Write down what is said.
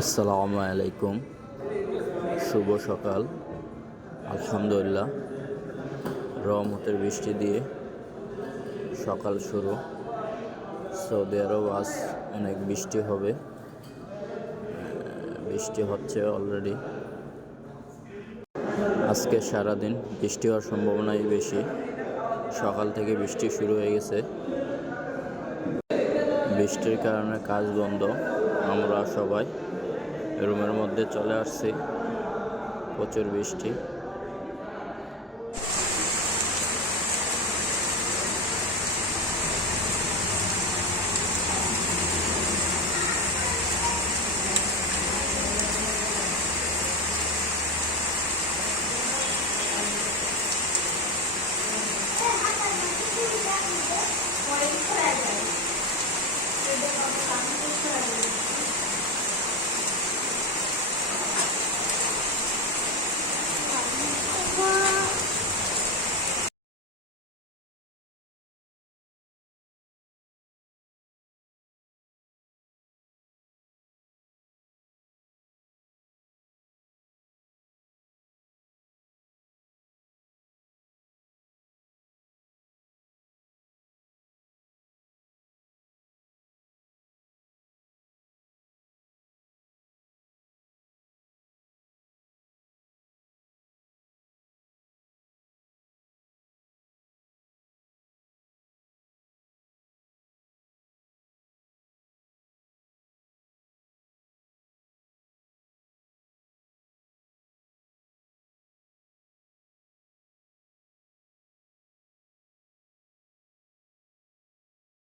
আসসালামু আলাইকুম। শুভ সকাল। আলহামদুলিল্লাহ, রহমতের বৃষ্টি দিয়ে সকাল শুরু। সৌদি আরব আজ অনেক বৃষ্টি হবে, বৃষ্টি হচ্ছে অলরেডি। আজকে সারাদিন বৃষ্টি হওয়ার সম্ভাবনাই বেশি। সকাল থেকে বৃষ্টি শুরু হয়ে গেছে। বৃষ্টির কারণে কাজ বন্ধ। আমরা সবাই রুমের মধ্যে চলে আসছি। প্রচুর বৃষ্টি।